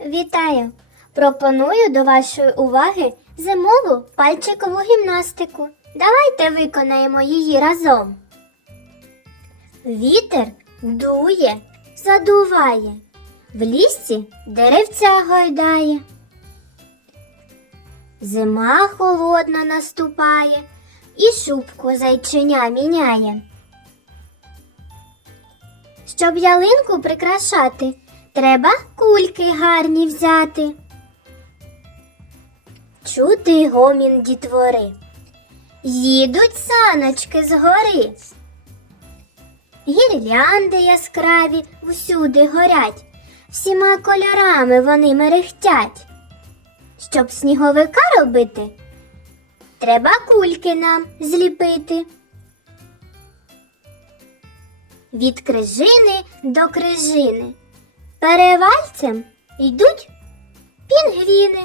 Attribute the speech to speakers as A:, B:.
A: Вітаю! Пропоную до вашої уваги зимову пальчикову гімнастику. Давайте виконаємо її разом. Вітер дує, задуває, в лісі деревця гойдає. Зима холодна наступає і шубку зайчиня міняє. Щоб ялинку прикрашати, треба кульки гарні взяти. Чути гомін дітвори. Їдуть саночки з гори. Гірлянди яскраві всюди горять, всіма кольорами вони мерехтять. Щоб сніговика робити, треба кульки нам зліпити. Від крижини до крижини. Перевальцем йдуть пінгвіни.